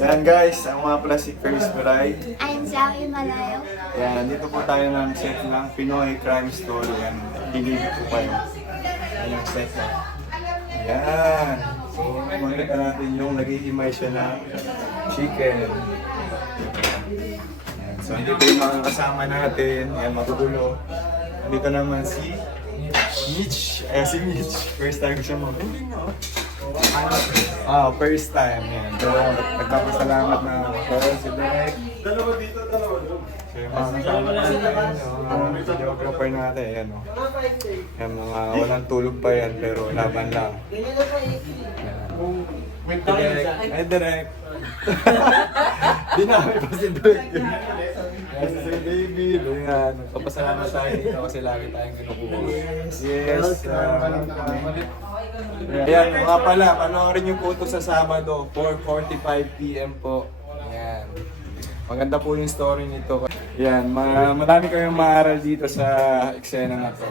Yan guys, ang mga pala si Chris Baray. I'm Zoe Malayo. Yan, dito po tayo ng set ng Pinoy Crime Story. Yan, pinili po kayo. Yan yung set na. Yan. So, makikita natin yung naghihimay siya na chicken. Yan. So, dito yung mga kasama natin. Yan, magugulo. Dito naman si Mitch. Si Mitch. First time siya first time. Yan. So, nagpapasalamat na si Derek. Dalawa dito, dalawa doon. So, yung mga kasama natin, yung videographer natin, yan o. Yan, mga walang tulog pa yan, pero laban lang. Yan. Derek. Ay, Derek. Di namin pa si Derek. Yes, si David. Yan. Nagpapasalamat tayo dito kasi lagi tayong kinukuha. Yes. Ayan, mga pala, panoorin yung photo sa Sabado, 4:45 PM po. Ayan. Maganda po yung story nito. Yan, marami kayong maaral dito sa eksena na to.